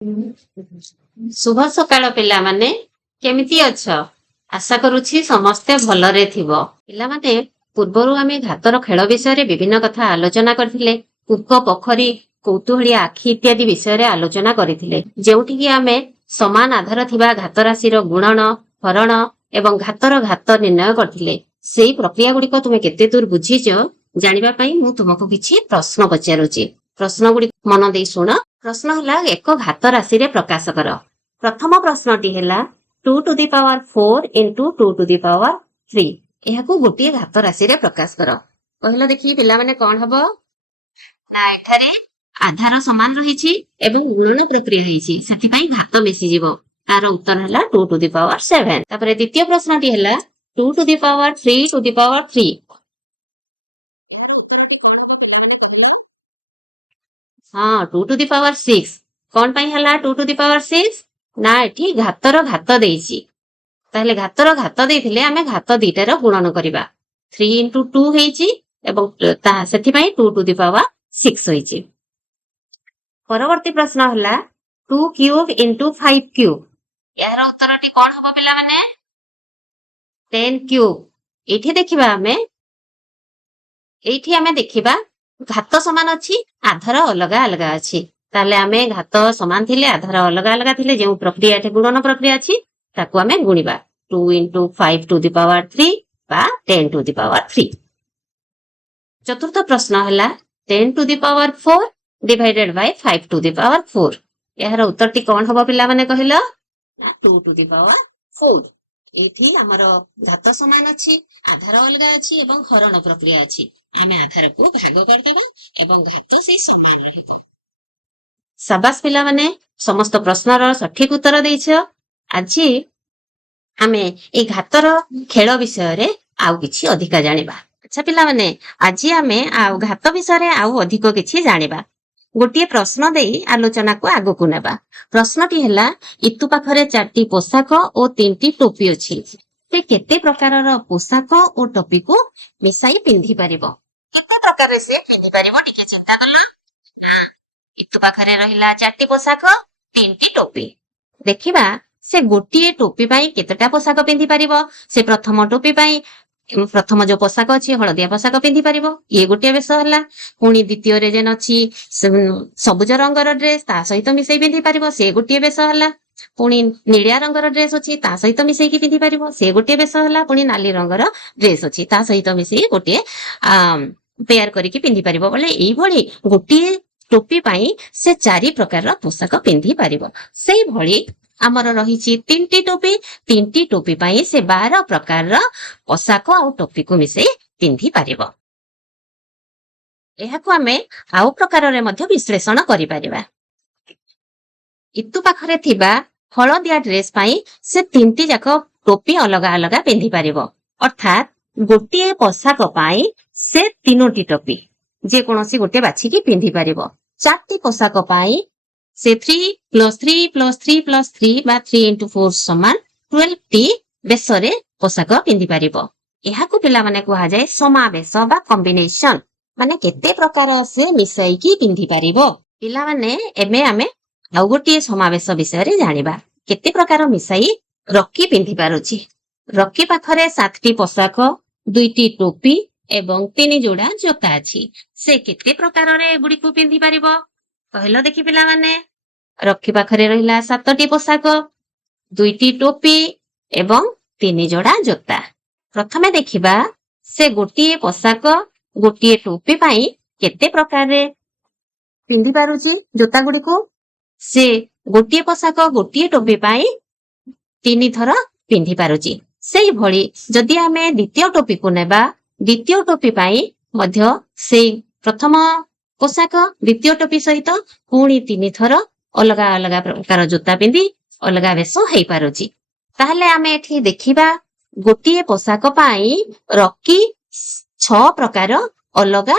शुभ सकाळ पिलामाने केमिति अछ आशा करूछि समस्ते भलरे थिबो। पिलामाने पूर्वरु आमे घातर खेल विषय विभिन्न कथा आलोचना करथिले। कुक पोखरी कौतूहली आखि इत्यादि विषय आलोचना करथिले, जेउठी कि आमे समान आधार थिबा घात राशि गुणन हरण एवं घातर घात निर्णय करथिले। सेही प्रक्रिया गुड़िक तुमे केते दूर बुझीछ जानिबा पई मु तुमको किछि प्रश्न पचारुछि। प्रश्न गुड़ी मन देई सुन। प्रश्न हला एक घात राशि रे प्रकाश कर। प्रथम प्रश्नटी है 2 to the power 4 into 2 to the power 3 यह गोटे घात राशि रे प्रकाश कर। कहला देखी पिला माने कौन हबो ना एठारे आधार समान रही एवं गुणन प्रक्रिया रही सेति पई घात मिसी जीवो। तार उत्तर हला 2 to the power 7। तापर द्वितीय प्रश्नटी हला 2 to the power 3 to the power 3। हाँ 2 to the power 6 कौन पाई हला 2 to the power 6 ना एठी घातर घात देइछि। ताहले घातर घात देइथिले आमे घात दुईटार गुणन करिबा। 3 into 2 हेइछि एवं सेति पई 2 to the power 6 होइछि। परवर्ती प्रश्न हला 2 cube into 5 cube यार उत्तरटी कोन हबो पिला माने 10 cube। एठी देखिबा आमे देखिबा घात समान अछि आधार अलगा अलगा अछि। ताले आमे घात समान थिले आधार अलगा अलगा थिले जे प्रक्रिया एठी गुणन प्रक्रिया अछि ताकू आमे गुणिबा 2 into 5 to the power 3 बा 10 to the power 3। चतुर्थ प्रश्न हला 10 to the power 4 divided by 5 to the power 4 यार उत्तरटी कोन हबो पिला माने कहिलो 2 to the power 4। एठी हमर घात समान अछि आधार अलगा अछि एवं हरण प्रक्रिया अछि। आमे आधार को भाग कर देबा एवं घात से समान रहबो। शाबाश पिला माने समस्त प्रश्नर सठिक उत्तर दैछ। आज आमे ए घातर खेल विषय रे आउ किछि अधिका जानिबा। अच्छा पिला माने आज आमे आउ घात विषय रे आउ अधिक किछि जानिबा। गोटे प्रश्न देई आलोचना को आगो को नेबा। प्रश्नटी हला इतु पाखरे 4टी पोशाक और 3टी टोपी अछि। से केते प्रकारर पोशाक और टोपी को मिसाई पिंधि परिबो। केते प्रकार रे से पिंधि परिबो टिके चिंता करला। हां इतु पाखरे रहिला 4टी पोशाक 3टी टोपी। देखिबा से गोटे टोपी पई केतेटा पोशाक पिंधि परिबो। से प्रथम टोपी पई प्रथम जो पोशाक अछि हळदिया पोशाक पिंधि परिबो ये गोटे बेस हला। पुणी द्वितीय रे जेन अछि सबुज रंगर ड्रेस ता सहित मिसई पिंधि परिबो से गोटे बेस हला। पुणी नीलिया रंगर ड्रेस अछि ता सहित मिसई की पिंधि परिबो से गोटे बेस हला। पुणी नाली रंगर ड्रेस अछि ता सहित मिसई गोटे पेयर करिकि पिंधि परिबो बोले एई भଳି गोटे टोपी पई से 4 प्रकार पोशाक पिंधि परिबो। सेई भଳି आमर रही 3टी टोपी 3टी टोपी पई से 12 प्रकार पोशाक और टोपी को मिसे पिंधि परिबो। एहाको आमे आउ प्रकार रे मध्य विश्लेषण करि परिबा। इतु पाखरे थिबा हळदिया ड्रेस पई से 3टी जाक टोपी अलगा अलगा पिंधि परिबो। अर्थात गोटे पोशाक पई से 3टी टोपी जे कोनोसी गोटे बाछि की पिंधि परिबो। 4टी पोशाक पई से 3 + 3 + 3 + 3 बा 3 into 4 समान 12टी बेसरे पोशाक पिंधि परिबो। एहाको पिला माने कुहा जाय समावेश बा कॉम्बिनेशन माने केते प्रकार से मिसई की पिंधि परिबो। पिला माने एमे आमे आउ गोटे समावेश विषय रे जानिबा। केते प्रकार मिसई रॉकी पिंधि पारुछि। रॉकी पाखरे 7टी पोशाक 2टी टोपी एवं 3 जोड़ा जोता अछि। से केते प्रकार रे गुडी को पिंधि परिबो कहलो देखि पिला माने रॉकी पाखरे रहिला 7टी पोशाक 2टी टोपी एवं 3 जोड़ा जोता। प्रथमे देखिबा से गोटे पोशाक गोटे टोपी पई केते प्रकार रे पिंधि पारुछि जोता गुडी को। से गोटे पोशाक गोटे टोपी पई 3 थर पिंधि पारुछि। सेई भଳି जदि आमे द्वितीय टोपी को नेबा द्वितीय टोपी पई मध्य से प्रथम पोशाक द्वितीय टोपी सहित पुणी 3 थर अलगा अलगा प्रकार जोता पिंधि अलगा बेस हेई पारुछि। ताहले आमे एठी देखिबा गोटे पोशाक पई रॉकी 6 प्रकार अलगा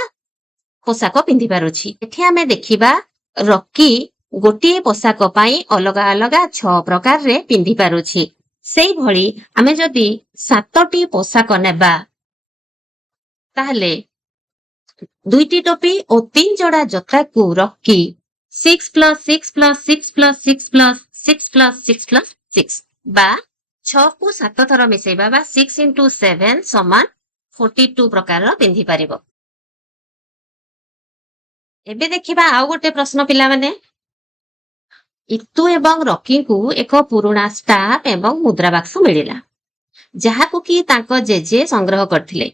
पोशाक पिंधि पारुछि। एठी आमे देखिबा रॉकी गोटे पोशाक पई अलगा अलगा 6 प्रकार रे पिंधि पारुछि। सेई भଳି आमे जदि 7टी पोशाक नेबा ताहले 2टी टोपी और 3 जोड़ा जोता को Rocky 6 plus 6 plus 6 plus 6 plus 6 plus 6 plus 6 বা 6 କୁ 7 ଥର ମିଶେଇବା ବା 6 into 7 ସମାନ 42 ପ୍ରକାରର ପିନ୍ଧି ପାରିବ। ଏବେ ଦେଖିବା ଆଉ ଗୋଟେ ପ୍ରଶ୍ନ ପିଲାମାନେ। ଇତୁ ଏବଂ ରକିଙ୍କୁ ଏକ ପୁରୁଣା ଷ୍ଟାମ୍ପ ଏବଂ ମୁଦ୍ରା ବାକ୍ସ ମିଳିଲା, ଯାହାକୁ କି ତାଙ୍କ ଜେଜେ ସଂଗ୍ରହ କରିଥିଲେ।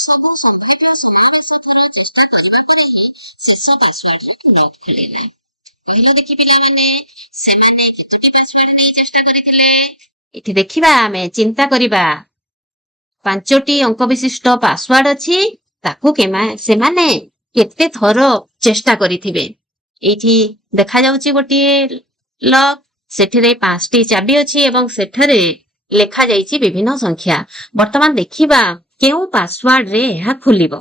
ସବୁ ସମ୍ଭାବ୍ୟ ସମାବେଶ ଥର ଚେଷ୍ଟା କରିବା ପରେ ହିଁ ଶେଷ ପାସୱାର୍ଡରେ ଖୋଲିଲେ। କହିଲେ ଦେଖି ପିଲାମାନେ, ସେମାନେ କେତୋଟି ପାସୱାର୍ଡ ନେଇ ଚେଷ୍ଟା କରିଥିଲେ? ଏଠି ଦେଖିବା, ଆମେ ଚିନ୍ତା କରିବା। 5ଟି ଅଙ୍କ ବିଶିଷ୍ଟ ପାସୱାର୍ଡ ଅଛି, ତାକୁ ସେମାନେ କେତେ ଥର ଚେଷ୍ଟା କରିଥିବେ। ଏଇଠି ଦେଖାଯାଉଛି ଗୋଟିଏ ଲକ୍, ସେଠିରେ 5ଟି ଚାବି ଅଛି ଏବଂ ସେଠାରେ ଲେଖାଯାଇଛି ବିଭିନ୍ନ ସଂଖ୍ୟା। ବର୍ତ୍ତମାନ ଦେଖିବା କେଉଁ ପାସୱାର୍ଡରେ ଏହା ଖୋଲିବ।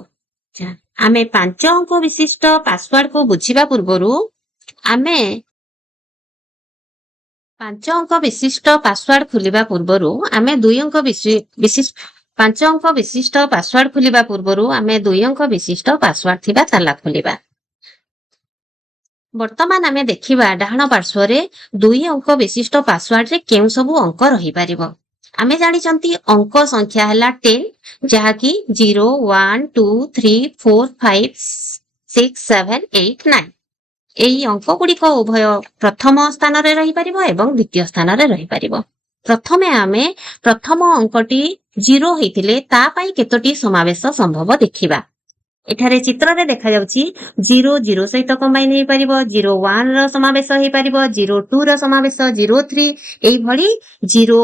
ଆମେ 5 ଅଙ୍କ ବିଶିଷ୍ଟ ପାସୱାର୍ଡକୁ ବୁଝିବା ପୂର୍ବରୁ ଆମେ 5 ଅଙ୍କ ବିଶିଷ୍ଟ ପାସୱାର୍ଡ ଖୋଲିବା ପୂର୍ବରୁ ଆମେ 2 ଅଙ୍କ ବିଶିଷ୍ଟ 5 ଅଙ୍କ ବିଶିଷ୍ଟ ପାସୱାର୍ଡ ଖୋଲିବା ପୂର୍ବରୁ ଆମେ 2 ଅଙ୍କ ବିଶିଷ୍ଟ ପାସୱାର୍ଡ ଥିବା ତାଲା ଖୋଲିବା। ବର୍ତ୍ତମାନ ଆମେ ଦେଖିବା ଡାହାଣ ପାର୍ଶ୍ୱରେ 2 ଅଙ୍କ ବିଶିଷ୍ଟ ପାସୱାର୍ଡରେ କେଉଁ ସବୁ ଅଙ୍କ ରହିପାରିବ। ଆମେ ଜାଣିଛନ୍ତି ଅଙ୍କ ସଂଖ୍ୟା ହେଲା 10, ଯାହାକି 0, 1, 2, 3, 4, 5, 6, 7, 8, 9। ଏହି ଅଙ୍କ ଗୁଡିକ ଉଭୟ ପ୍ରଥମ ସ୍ଥାନରେ ରହିପାରିବ ଏବଂ ଦ୍ୱିତୀୟ ସ୍ଥାନରେ ରହିପାରିବ। ପ୍ରଥମେ ଆମେ ପ୍ରଥମ ଅଙ୍କଟି 0 ହେଇଥିଲେ ତା ପାଇଁ କେତୋଟି ସମାବେଶ ସମ୍ଭବ ଦେଖିବା। ଏଠାରେ ଚିତ୍ରରେ ଦେଖାଯାଉଛି 0 0 ସହିତ କମ୍ବାଇନ୍ ହେଇପାରିବ, 0 1 ର ସମାବେଶ ହେଇପାରିବ, 0 2 ର ସମାବେଶ, 0 3, ଏଇଭଳି 0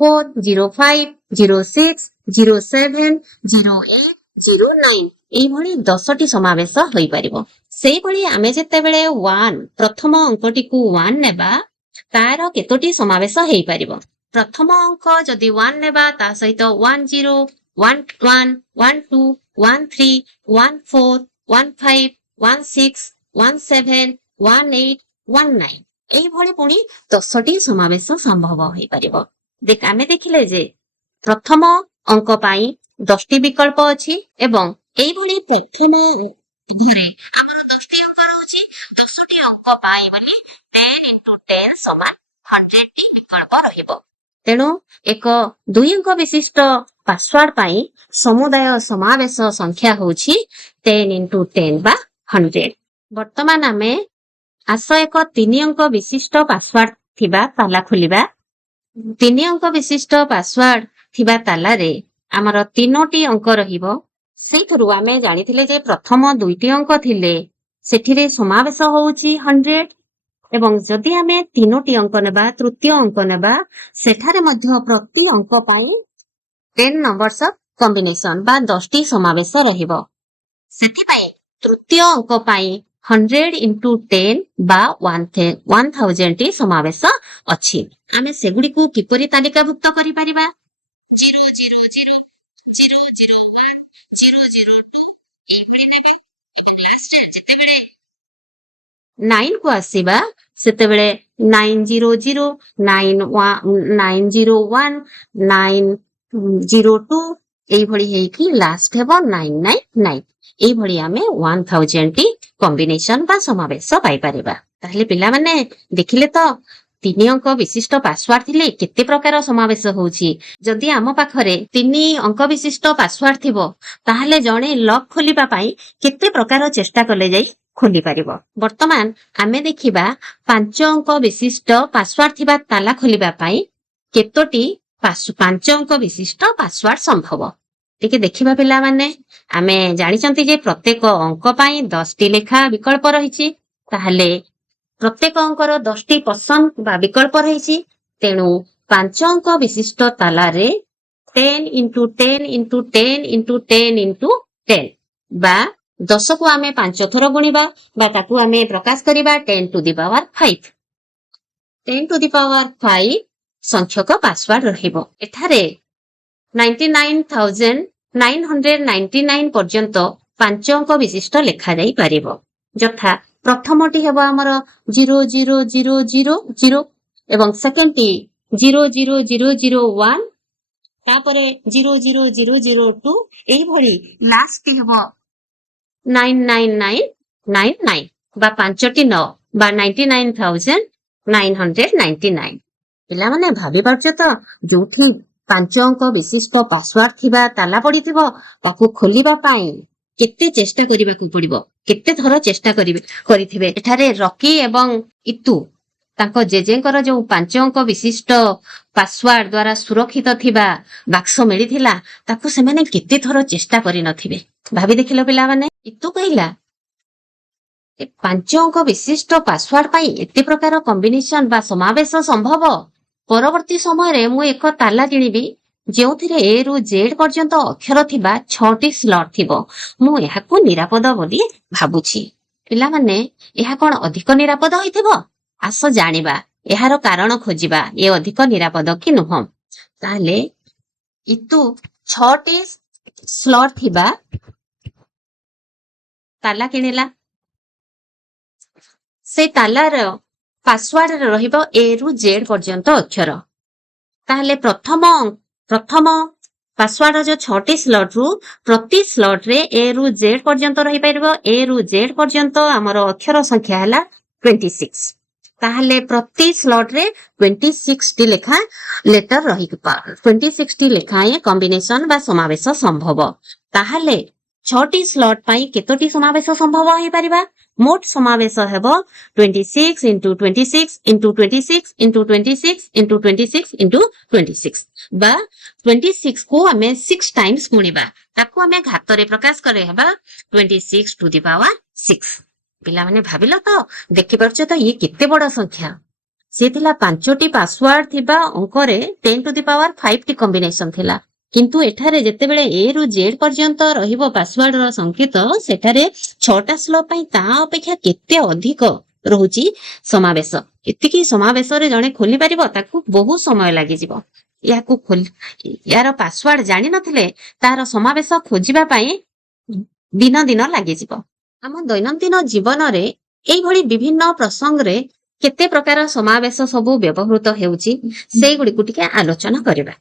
4, 0 5, 0 6, 0 7, 0 8, 0 9 ଏଇଭଳି 10ଟି ସମାବେଶ ହୋଇପାରିବ। ସେଇଭଳି ଆମେ ଯେତେବେଳେ 1 ପ୍ରଥମ ଅଙ୍କଟିକୁ 1 ନେବା, ତାର କେତୋଟି ସମାବେଶ ହେଇପାରିବ। ପ୍ରଥମ ଅଙ୍କ ଯଦି 1 ନେବା, ତା ସହିତ 1 0, 1 1, 1 2, 1 3, 1 4, 1 5, 1 6, 1 7, 1 8, 1 9 ଏଇଭଳି ପୁଣି 10ଟି ସମାବେଶ ସମ୍ଭବ ହୋଇପାରିବ। ଆମେ ଦେଖିଲେ ଯେ ପ୍ରଥମ ଅଙ୍କ ପାଇଁ 10ଟି ବିକଳ୍ପ ଅଛି ଏବଂ ଏଇଭଳି ପ୍ରଥମ ଘରେ ଆମର 10ଟି ଅଙ୍କ ରହୁଛି। 10ଟି ଅଙ୍କ ପାଇଁ ବୋଲି 10 into 10 ସମାନ 100ଟି ବିକଳ୍ପ ରହିବ। ତେଣୁ ଏକ 2 ଅଙ୍କ ବିଶିଷ୍ଟ ପାସୱାର୍ଡ ପାଇଁ ସମୁଦାୟ ସମାବେଶ ସଂଖ୍ୟା ହେଉଛି 10 into 10 ବା 100। ବର୍ତ୍ତମାନ ଆମେ ଏକ 3 ଅଙ୍କ ବିଶିଷ୍ଟ ପାସୱାର୍ଡ ଥିବା ତାଲା ଖୋଲିବା। 3 ଅଙ୍କ ବିଶିଷ୍ଟ ପାସୱାର୍ଡ ଥିବା ତାଲାରେ ଆମର 3ଟି ଅଙ୍କ ରହିବ। ସେଇଥିରୁ ଆମେ ଜାଣିଥିଲେ ଯେ ପ୍ରଥମ 2ଟି ଅଙ୍କ ଥିଲେ ସେଠିରେ ସମାବେଶ ହେଉଛି 100 ଏବଂ ଯଦି ଆମେ 3ଟି ଅଙ୍କ ନେବା, ତୃତୀୟ ଅଙ୍କ ନେବା, ସେଠାରେ ମଧ୍ୟ ପ୍ରତି ଅଙ୍କ ପାଇଁ 10 ନମ୍ବରସ କମ୍ବିନେସନ ବା 10ଟି ସମାବେଶ ରହିବ। ସେଥିପାଇଁ ତୃତୀୟ ଅଙ୍କ ପାଇଁ 100 into 10 ବା 1000ଟି ସମାବେଶ ଅଛି। ଆମେ ସେଗୁଡ଼ିକୁ କିପରି ତାଲିକାଭୁକ୍ତ କରିପାରିବା? 0 0 0, 0 0 1, 0 0 2 ଏଇଭଳି ନେବେ। ଲାଷ୍ଟରେ ଯେତେବେଳେ 9 କୁ ଆସିବା, ସେତେବେଳେ 9 0 0, 9 0 1, 9 0 2 ଏଇଭଳି ହେଇକି ଲାଷ୍ଟ ହେବ 999। ଏଇଭଳି ଆମେ 1000ଟି କମ୍ବିନେସନ ବା ସମାବେଶ ପାଇପାରିବା। ତାହେଲେ ପିଲାମାନେ ଦେଖିଲେ ତ 3 ଅଙ୍କ ବିଶିଷ୍ଟ ପାସୱାର୍ଡ ଥିଲେ କେତେ ପ୍ରକାର ସମାବେଶ ହଉଛି। ଯଦି ଆମ ପାଖରେ 3 ଅଙ୍କ ବିଶିଷ୍ଟ ପାସୱାର୍ଡ ଥିବ, ତାହେଲେ ଜଣେ ଲକ୍ ଖୋଲିବା ପାଇଁ କେତେ ପ୍ରକାର ଚେଷ୍ଟା କଲେ ଯାଇ ଖୋଲି ପାରିବ। ବର୍ତ୍ତମାନ ଆମେ ଦେଖିବା 5 ଅଙ୍କ ବିଶିଷ୍ଟ ପାସୱାର୍ଡ ଥିବା ତାଲା ଖୋଲିବା ପାଇଁ କେତୋଟି 5 ଅଙ୍କ ବିଶିଷ୍ଟ ପାସୱାର୍ଡ ସମ୍ଭବ। ଟିକେ ଦେଖିବା ପିଲାମାନେ, ଆମେ ଜାଣିଛନ୍ତି ଯେ ପ୍ରତ୍ୟେକ ଅଙ୍କ ପାଇଁ 10ଟି ଲେଖା ବିକଳ୍ପ ରହିଛି। ତାହେଲେ ପ୍ରତ୍ୟେକ ଅଙ୍କର 10ଟି ପସନ୍ଦ ବା ବିକଳ୍ପ ରହିଛି। ତେଣୁ 5 ଅଙ୍କ ବିଶିଷ୍ଟ ତାଲାରେ 10 into 10 into 10 into 10 into 10 ବା 10କୁ ଆମେ 5 ଥର ଗୁଣିବା ବା ତାକୁ ଆମେ ପ୍ରକାଶ କରିବା 10 to the power 5। 10 to the power 5 ସଂଖ୍ୟକ ପାସୱାର୍ଡ ରହିବ। ଏଠାରେ 99,999 ପର୍ଯ୍ୟନ୍ତ 5 ଅଙ୍କ ବିଶିଷ୍ଟ ଲେଖାଯାଇ ପାରିବ। ଯଥା प्रथमटी हेबो हमर 00000 एवं सेकेंडटी 00001 तापरे 00002 एई भली लास्ट हेबो 99999 बा 5टी 9 बा 99,999 पिला माने भाबी पारछ तो जोठी 5 अंक विशिष्ट पासवर्ड थिबा ताला पडिथिबो ताकू खोलिबा पाई केते चेष्टा करिबाकू पड़िबो केते थर चेष्टा करिथिबे एठारे रॉकी एवं इतु तांको जेजेंकर जो 5 अंक विशिष्ट पासवर्ड द्वारा सुरक्षित थिबा बाक्स मिलिथिला ताकू से माने केते थर चेष्टा करि नथिबे भाबी देखिलो पिला माने इतु कहिला 5 अंक विशिष्ट पासवर्ड पाई एते प्रकार कॉम्बिनेशन बा समावेश संभव परवर्ती समय रे मु एक ताला किनिबी जेउथिरे ए रु जेड पर्यंत अक्षर थिबा 6टी स्लॉट थिबो मु एहाकू निरापद बोली भाबुछि पिला माने एहा कोन अधिक निरापद होइथिबो आस जानिबा एहार कारण खोजिबा ए अधिक निरापद कि नुह ताले इतु 6टी स्लॉट थिबा ताला किनिला से तालार पासवर्ड रहिबो ए रु जेड पर्यंत अक्षर ताहले प्रथम पासवर्ड जो 6टी स्लॉट रु प्रति स्लॉट रे ए रु जेड पर्यंत रहि परिबो ए रु जेड पर्यंत हमर अक्षर संख्या हला 26 ताहले प्रति स्लॉट रे 26 टी लेखा लेटर रहि 26 टी लेखा ए कॉम्बिनेशन बा समावेश संभव ताहले 6टी स्लॉट पाई केतोटी समावेश संभव होई परिबा मोट समावेश हेबो 26 into 26 into 26 into 26 into 26 into 26 बा 26 को हमें 6 टाइम्स गुणिबा ताको हमें घात रे प्रकाश करे हेबा 26 to the power 6 पिला माने भाबिलो तो देखि परछ तो ये केते बड़ संख्या से थिला 5टी पासवर्ड थिबा अंक रे 10 to the power 5 T combination थिला किंतु एठारे जेते बेले ए रु जेड पर्यंत रहिबो पासवर्ड रो संकेत सेठारे 6टा स्लॉट पई ता अपेक्षा केते अधिक रहुची समावेश एतिकी समावेश रे जणे खोली परिबो ताकू बहुत समय लागि जिवो याकू खोल यार पासवर्ड जानि नथिले तार समावेश खोजिबा पई दिन दिन लागि जिवो हम दैनंदिन जीवन रे एई भली विभिन्न प्रसंग रे केते प्रकार समावेश सब व्यवहृत हेउची सेई गुडी कुटिके आलोचना करिबा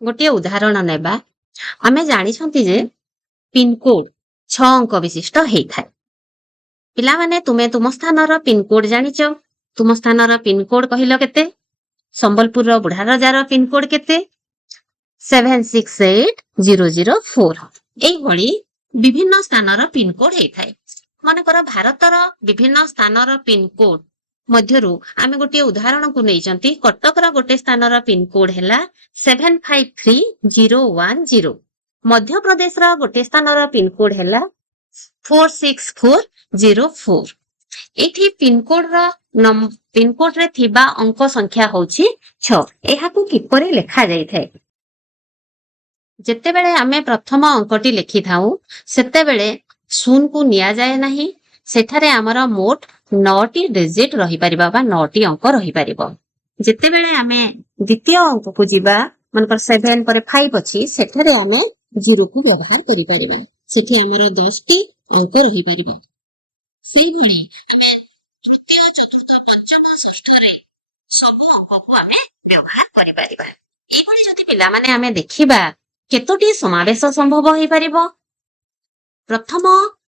गोटे उदाहरण नेबा आमे जानि छंती जे पिन कोड 6 अंक विशिष्ट हेइ थाए पिला माने तुमे तुम स्थान रो पिन कोड जानिचो तुम स्थान रो पिन कोड कहिलो केते संबलपुर रो बुढ़ारजार पिन कोड केते 768004 एई भली विभिन्न स्थान रो पिन कोड हेइ थाए माने कर भारत रो विभिन्न स्थान रो पिन कोड मध्यरु आमे गोटे उदाहरण को नै जंती कटक रो गोटे स्थान रो पिन कोड हैला 753010 मध्य प्रदेश रो गोटे स्थान रो पिन कोड हैला 46404 एठी पिन कोड रे थिबा अंक संख्या होची 6 एहा को किपरि लेखा जाई थाए जेते बेले आमे प्रथम अंकटी लेखि थाउ सेते बेले शून को निया जाय नाही सेठारे हमर मोट 9टी डिजिट रही परिबा बा 9टी अंक रही परिबो जेते बेले आमे द्वितीय अंक को जिबा मनकर 7 पर 5 अछि सेठारे आमे 0 को व्यवहार करि परिबा सेठी हमर 10टी अंक रही परिबा सेही भली आमे तृतीय चतुर्थ पंचम षष्ठ रे सब अंक को आमे व्यवहार करि परिबा एई भली जति पिला माने आमे देखिबा केतोटी समावेश संभव होई परिबो प्रथम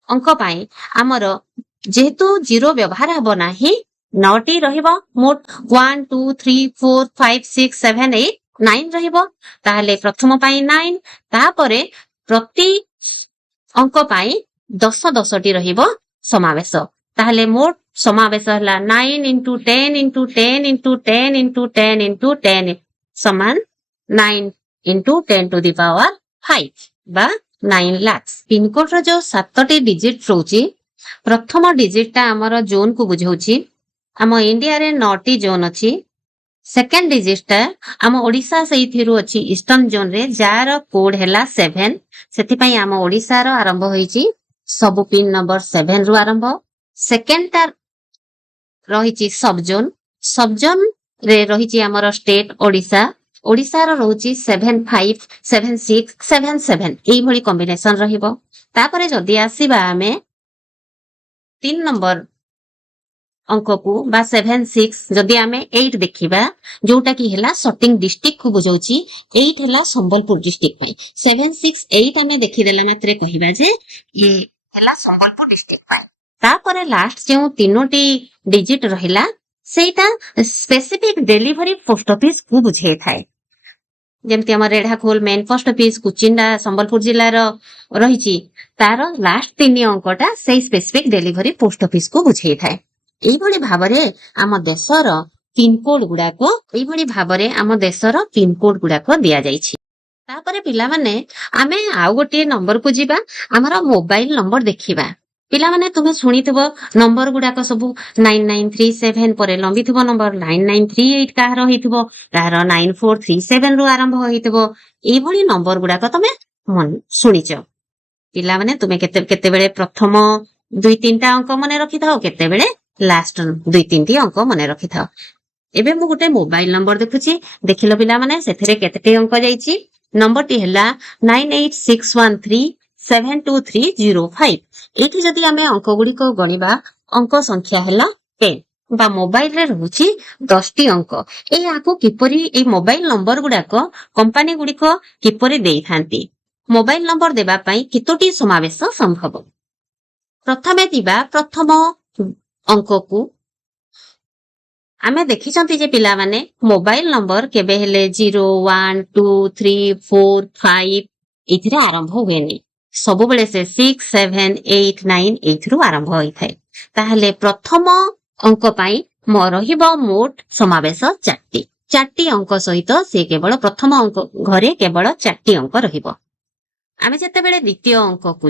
अंक पाई हमर जेहेतु 0 व्यवहार हबो नाही 9टी रहिबो मोट 1 2 3 4 5 6 7 8 9 रहिबो ताहले प्रथम पाई 9 तापरे प्रति अंक पाई 10टी रहिबो समावेश ताहले मोट समावेश हला 9 into 10 into 10 into 10 into 10 into 10 समान 9 into 10 to the power 5 बा 9 लाख पिन कोड रो जो 7टी डिजिट रोची प्रथम डिजिट ता हमर जोन को बुझौची हम इंडिया रे 9टी जोन अछि सेकंड डिजिट ता हम ओडिसा सही थिरु अछि ईस्टर्न जोन रे जार कोड हैला 7 सेति पई हम ओडिसा रो आरंभ होईची सब पिन नंबर 7 रु आरंभ सेकंड ता रहिची सब जोन रे रहिची हमर स्टेट ओडिसा ओडिसा रो रहउची 757677 एई भली कॉम्बिनेशन रहिबो तापरे जदी आसीबा हमें 3 नंबर अंक को बा 7 6 जदि आमे 8 देखिबा जोटा की हैला सटिंग डिस्ट्रिक्ट को बुझौची 8 हैला संबलपुर डिस्ट्रिक्ट पई 7 6 8 आमे देखि देला मात्रे कहिबा जे ये हैला संबलपुर डिस्ट्रिक्ट पई तापरे लास्ट जो तीनोटी डिजिट रहिला सेटा स्पेसिफिक डिलीवरी पोस्ट ऑफिस को बुझे थाए जेमती हम Redhakhol main post office Kuchinda Sambalpur जिलार रही तार लास्ट 3 अंकटा से स्पेसिफिक डिलीवरी पोस्ट ऑफिस को बुझे थाए एइभଳି भाबरे आम देशर पिनकोड गुडाको एइभଳି भाबरे आम देशर पिनकोड गुडाको दिया जाइछि तापरे पिला माने आमे आउ गोटे नंबर को जिबा हमर मोबाइल नंबर देखिबा पिला माने तुमे सुनिथिबो नंबर गुडाको सब 9937 परे लंबिथिबो नंबर 9938 काहर होइथिबो तार 9437 रु आरंभ होइथिबो एइभଳି नंबर गुडाको तमे मन सुनिचो पिला माने तुमे केते बेले प्रथम 2-3टा अंक मने रखिथाओ केते बेले लास्ट 2-3टी अंक मने रखिथाओ एबे मु गोटे मोबाइल नंबर देखुची देखिलो पिला माने सेथिरे केतेटी अंक जाईची नंबर टी हला 9861372305 एठी जदि आमे अंक गुडी को गणिबा अंक संख्या हला 10 बा मोबाइल रे रहउची 10 टी अंक ए आको किपरि ए मोबाइल नंबर गुडा को कंपनी गुडी को किपरि देई थांती मोबाइल नंबर देबा पई कितोटी समावेश संभव प्रथमे दिबा प्रथम अंक को आमे देखिछंती जे पिला माने मोबाइल नंबर केबे हेले 0 1 2 3 4 5 इथिरे आरंभ होएनी सब बेले से 6 7 8 9 एथिरु आरंभ होई थाए ताहले प्रथम अंक पई म रहिबो मोट समावेश 4टी अंक सहित से केवल प्रथम अंक घरे केवल 4टी अंक रहिबो आमे जते बेले द्वितीय अंक को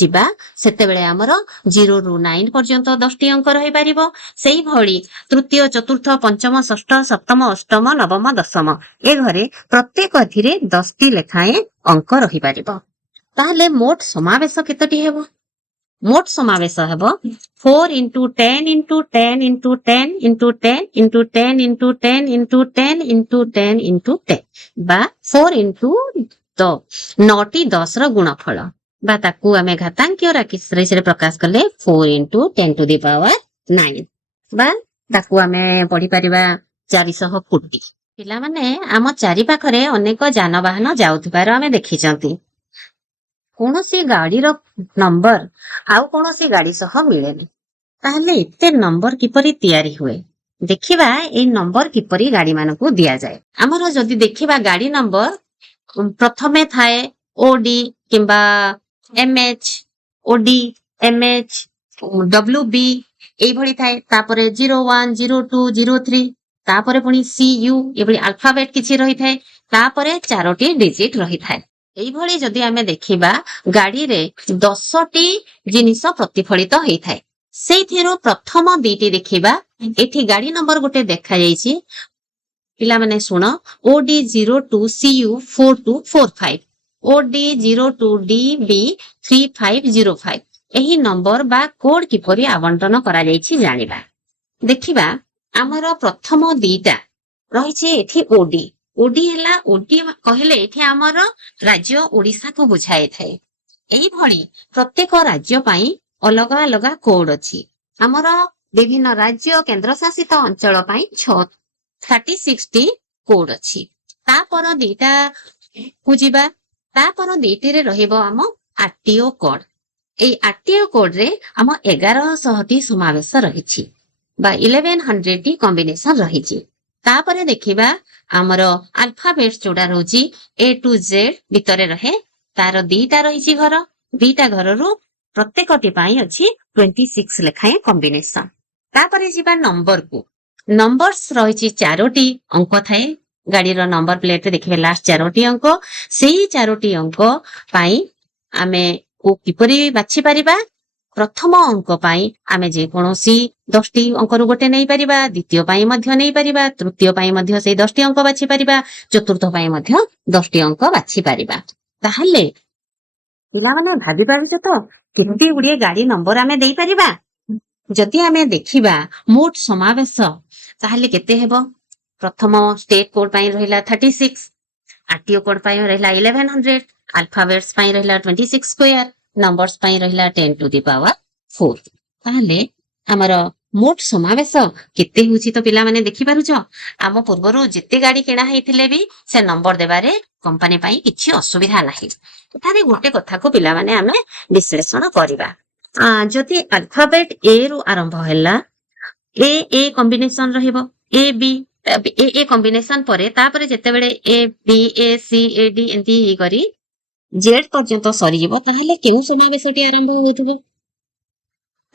जिबा सेते बेले हमर 0 रु 9 पर्यंत 10टी अंक रहि परिबो सेही भଳି तृतीय चतुर्थ पंचम षष्ठ सप्तम अष्टम नवम दशम ए घरे प्रत्येक थिरे 10टी लेखाए अंक रहि परिबो ताहले मोट समावेश केतटी हेबो मोट समावेश हेबो 4 into 10 into 10 into 10 into 10 into 10 into 10 into 10 into 10 into 10 बा 4 into 9टी 10 रो गुणफल बा ताकू आमे घातांकीय राशि प्रकाश कले 4 into 10 to the power 9 बा ताकू आमे पढ़ी परिबा 440 पिला माने आम चारि पाखरे अनेक जानवाहन जाउथिबार आमे देखिचंती कोनोसी गाड़ी रो नंबर आउ कोनोसी गाड़ी सह मिलेनी ताहले इते नंबर किपरि तयारी हुए देखिबा ए नंबर किपरि गाड़ी मानको दिया जाए हमरो जदी देखिबा गाड़ी नंबर प्रथमे थाए ओडी किंबा एमएच ओडी एमएच डब्ल्यूबी एई भଳି थाए तापरे 01 02 03 तापरे पुनी सीयू ए भଳି अल्फाबेट किछि रही थाए तापरे 4टी डिजिट रही थाए एई भଳି जदी आमे देखिबा गाड़ी रे 10टी जिनिस प्रतिफलित होई थाए सेइथिरो प्रथम 2टी देखिबा एठी गाड़ी नंबर गोटे देखा जाईची पिला माने सुनो ओडी 02 सीयू 4245 ओडी 02 डीबी 3505 एही नंबर बा कोड किपरि आवंटन करा जाईची जानिबा देखिबा हमर प्रथम 2टा रहिছে एठी ओडी ओडी हला ओडी कहले एठी हमर राज्य ओडिसा को बुझाए थाए एही भଳି प्रत्येक राज्य पई अलग अलग कोड अछि हमर विभिन्न राज्य केंद्र शासित अंचल पई 36 टी कोड अछि तापर 2टा कुजिबा तापर 2टी रे रहिबो हम आरटीओ कोड ए आरटीओ कोड रे हम 1100 टी समावेश रहिछि बा 1100 टी कॉम्बिनेशन रहिछि तापरे देखिबा हमरो अल्फाबेट्स जोडा रहउची ए टू जेड भितरे रहे तार 2टा रहिछि घर 2टा घर रु प्रत्येकटी पई अछि 26 लेखाए कॉम्बिनेशन तापरे जिबा नंबर को नंबर्स रहिछि 4टी अंक थाए गाड़ी रो नंबर प्लेट देखिबे लास्ट 4टी अंक सेही 4टी अंक पाई आमे को किपरि बाछि परिबा प्रथम अंक पाई आमे जे कोनोसी 10टी अंक रु गोटे नै परिबा द्वितीय पाई मध्य नै परिबा तृतीय पाई मध्य सेही 10टी अंक बाछि परिबा चतुर्थ पाई मध्य 10टी अंक बाछि परिबा ताहले पिला माने भाबी पारिते तो केते गुडी गाड़ी नंबर आमे देई परिबा जदि आमे देखिबा मोट समावेश ताहले केते हेबो प्रथम स्टेट कोड पाई रहिला 36 आरटीओ कोड पाई रहिला 1100 अल्फाबेट्स पाई रहिला 26 स्क्वायर नंबर्स पाई रहिला 10 to the power 4 ତାହେଲେ ଆମର ମୋଟ ସମାବେଶ କେତେ ହଉଛି ତ ପିଲାମାନେ ଦେଖିପାରୁଛ। ଆମ ପୂର୍ବରୁ ଯେତେ ଗାଡି କିଣା ହେଇଥିଲେ ବି ସେ ନମ୍ବର ଦେବାରେ କମ୍ପାନୀ ପାଇଁ କିଛି ଅସୁବିଧା ନାହିଁ। ଏଠାରେ ଗୋଟେ କଥାକୁ ପିଲାମାନେ ଆମେ ବିଶ୍ଳେଷଣ କରିବା। ଯଦି ଆଲଫାବେଟ ଏ ରୁ ଆରମ୍ଭ ହେଲା, ଏ କମ୍ବିନେସନ ରହିବ, ଏ କମ୍ବିନେସନ ପରେ ତାପରେ ଯେତେବେଳେ ଏ ବି ଏ ସି ଏ ଡି ଏମିତି ହେଇକରି ଜେଡ୍ ପର୍ଯ୍ୟନ୍ତ ସରିଯିବ, ତାହେଲେ କେଉଁ ସମାବେଶଟି ଆରମ୍ଭ ହେଉଥିବ?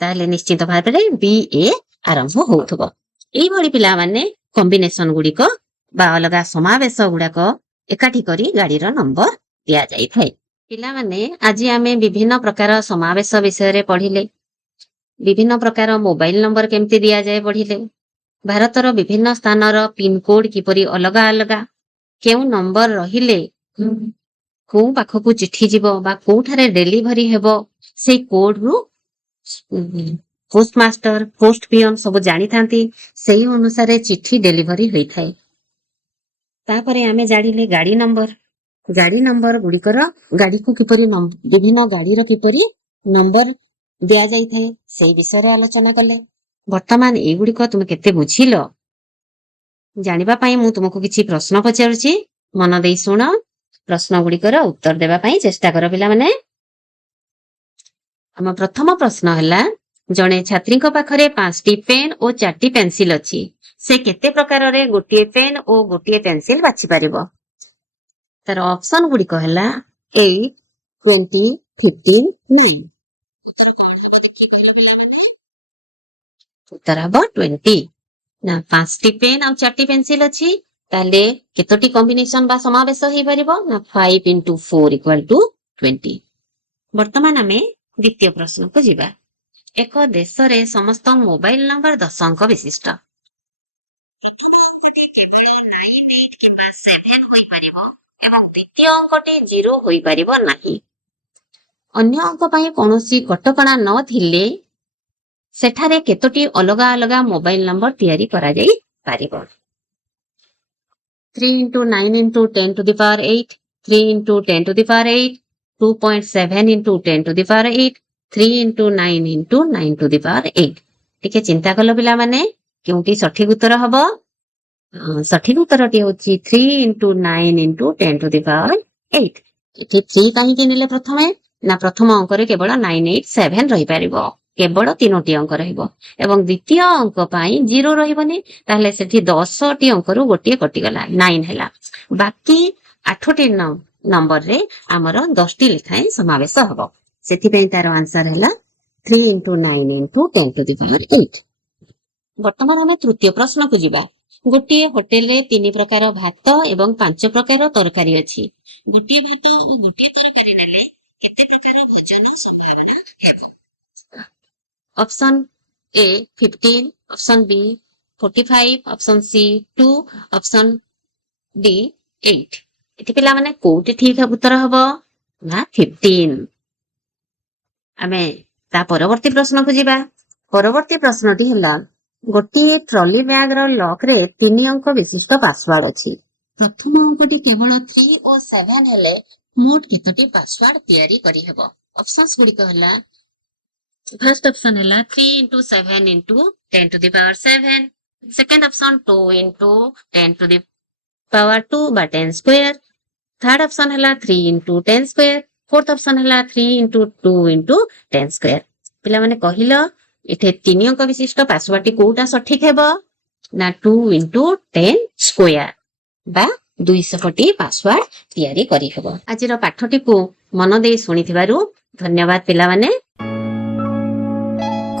ତାହେଲେ ନିଶ୍ଚିତ ଭାବରେ ବି ଏ ଆରମ୍ଭ ହେଉଥିବ। ଏଇଭଳି ପିଲାମାନେ କମ୍ବିନେସନ ଗୁଡିକ ବା ଅଲଗା ସମାବେଶ ଗୁଡାକ ଏକାଠି କରି ଗାଡିର ନମ୍ବର ଦିଆଯାଇଥାଏ। ପିଲାମାନେ ଆଜି ଆମେ ବିଭିନ୍ନ ପ୍ରକାର ସମାବେଶ ବିଷୟରେ ପଢିଲେ, ବିଭିନ୍ନ ପ୍ରକାର ମୋବାଇଲ ନମ୍ବର କେମିତି ଦିଆଯାଏ ପଢିଲେ, ଭାରତର ବିଭିନ୍ନ ସ୍ଥାନର ପିନକୋଡ କିପରି ଅଲଗା ଅଲଗା, କେଉଁ ନମ୍ବର ରହିଲେ କୋଉ ପାଖକୁ ଚିଠି ଯିବ ବା କୋଉଠାରେ ଡେଲିଭରି ହେବ, ସେଇ କୋଡରୁ ପୋଷ୍ଟମାଷ୍ଟର ପୋଷ୍ଟ ପିଅନ ସବୁ ଜାଣିଥାନ୍ତି, ସେଇ ଅନୁସାରେ ଚିଠି ଡେଲିଭରି ହୋଇଥାଏ। ତାପରେ ଆମେ ଜାଣିଲେ ଗାଡି ନମ୍ବର ଗୁଡିକର ଗାଡିକୁ କିପରି ବିଭିନ୍ନ ଗାଡିର କିପରି ନମ୍ବର ଦିଆଯାଇଥାଏ ସେଇ ବିଷୟରେ ଆଲୋଚନା କଲେ। ବର୍ତ୍ତମାନ ଏଇଗୁଡିକ ତୁମେ କେତେ ବୁଝିଲ ଜାଣିବା ପାଇଁ ମୁଁ ତୁମକୁ କିଛି ପ୍ରଶ୍ନ ପଚାରୁଛି, ମନ ଦେଇ ଶୁଣ। ପ୍ରଶ୍ନ ଗୁଡିକର ଉତ୍ତର ଦେବା ପାଇଁ ଚେଷ୍ଟା କର ପିଲାମାନେ। ଆମ ପ୍ରଥମ ପ୍ରଶ୍ନ ହେଲା, ଜଣେ ଛାତ୍ରୀଙ୍କ ପାଖରେ 5ଟି ପେନ୍ ଓ 4ଟି ପେନ୍ସିଲ ଅଛି। ସେ କେତେ ପ୍ରକାରରେ ଗୋଟିଏ ପେନ୍ ଓ ଗୋଟିଏ ପେନ୍ସିଲ ବାଛିପାରିବ? ତାର ଅପସନ ଗୁଡିକ ହେଲା 8, 20, 15, 9। ଉତ୍ତର ହବ 20। ନା 5ଟି ପେନ୍ ଆଉ 4ଟି ପେନ୍ସିଲ ଅଛି, ତାହେଲେ କେତୋଟି କମ୍ବିନେସନ ବା ସମାବେଶ ହେଇପାରିବ? ନା 5 into 4 = 20। ବର୍ତ୍ତମାନ ଆମେ ଦ୍ୱିତୀୟ ପ୍ରଶ୍ନକୁ ଯିବା। ଏକ ଦେଶରେ ସମସ୍ତ ମୋବାଇଲ ନମ୍ବର 10 ଅଙ୍କ ବିଶିଷ୍ଟ। କିମ୍ବା 7 ହୋଇପାରିବ ଏବଂ ଦ୍ୱିତୀୟ ଅଙ୍କଟି 0 ହୋଇପାରିବ ନାହିଁ। ଅନ୍ୟ ଅଙ୍କ ପାଇଁ କୌଣସି କଟକଣା ନଥିଲେ ସେଠାରେ କେତୋଟି ଅଲଗା ଅଲଗା ମୋବାଇଲ ନମ୍ବର ତିଆରି କରାଯାଇ ପାରିବ? 3 into 9 into 10 to the power 8, 3 into 10 to the power 8, 2.7 into 10 to the power 8, 3 into 9 into 9 to the power 8। ଟିକେ ଚିନ୍ତା କଲ ପିଲାମାନେ, କେଉଁଟି ସଠିକ ଉତ୍ତର ହବ? ସଠିକ ଉତ୍ତରଟି ହେଉଛି 3 into 9 into 10 to the power 8। ଏଠି 3 କାହିଁକି ନେଲେ ପ୍ରଥମେ? ନା ପ୍ରଥମ ଅଙ୍କରେ କେବଳ 9, 8, 7 ରହିପାରିବ, କେବଳ 3ଟି ଅଙ୍କ ରହିବ ଏବଂ ଦ୍ୱିତୀୟ ଅଙ୍କ ପାଇଁ 0 ରହିବନି। ତାହେଲେ ସେଠି 10ଟି ଅଙ୍କରୁ ଗୋଟିଏ କଟିଗଲା, 9 ହେଲା। ବାକି 8ଟି ନମ୍ବରରେ ଆମର 10ଟି ଲେଖାଏଁ ସମାବେଶ ହବ। ସେଥିପାଇଁ ତାର ଆନ୍ସର ହେଲା 3 into 9 into 10 to the power 8। ବର୍ତ୍ତମାନ ଆମେ ତୃତୀୟ ପ୍ରଶ୍ନକୁ ଯିବା। ଗୋଟିଏ ହୋଟେଲରେ 3 ପ୍ରକାର ଭାତ ଏବଂ 5 ପ୍ରକାର ତରକାରୀ ଅଛି। ଗୋଟିଏ ଭାତ ଓ ଗୋଟିଏ ତରକାରୀ ନେଲେ କେତେ ପ୍ରକାର ଭୋଜନ ସମ୍ଭାବନା ହେବ? ଅପସନ ଏ 15, ଅପସନ ବି 45, ଅପସନ ସି 2, ଅପସନ ଡି 8। ଏଠି ପିଲାମାନେ କୋଉଠି ଠିକ ଉତ୍ତର ହବ? ନା 15। ଆମେ ତା ପରବର୍ତ୍ତୀ ପ୍ରଶ୍ନକୁ ଯିବା। ପରବର୍ତ୍ତୀ ପ୍ରଶ୍ନଟି ହେଲା, ଗୋଟିଏ ଟ୍ରଲି ବ୍ୟାଗର ଲକରେ 3 ଅଙ୍କ ବିଶିଷ୍ଟ ପାସୱାର୍ଡ ଅଛି। ପ୍ରଥମ ଅଙ୍କଟି କେବଳ 3 ଓ 7 ହେଲେ ମୋଟ କେତୋଟି ପାସୱାର୍ଡ ତିଆରି କରିହେବ? ଅପସନ୍ସ ଗୁଡିକ ହେଲା, ଫାର୍ଷ୍ଟ ଅପସନ ହେଲା 3 into 7 into 10 to the power 7, second option 2 into 10 to the power 2 ବା 10 ସ୍କୋୟାର, ଥାର୍ଡ ଅପସନ ହେଲା 3 into 10 ସ୍କୋୟାର, ଫୋର୍ଥ ଅପସନ ହେଲା 3 into 2 into 10 ସ୍କୋୟାର। ପିଲାମାନେ କହିଲ ଏଠି 3 ଅଙ୍କ ବିଶିଷ୍ଟ ପାସୱାର୍ଡଟି କୋଉଟା ସଠିକ ହେବ? ନା 2 into 10 ସ୍କୋୟାର ବା 200ଟି ପାସୱାର୍ଡ ତିଆରି କରିହେବ। ଆଜିର ପାଠଟିକୁ ମନ ଦେଇ ଶୁଣିଥିବାରୁ ଧନ୍ୟବାଦ ପିଲାମାନେ।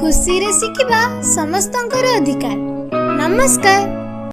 ଖୁସିରେ ଶିଖିବା ସମସ୍ତଙ୍କର ଅଧିକାର। ନମସ୍କାର।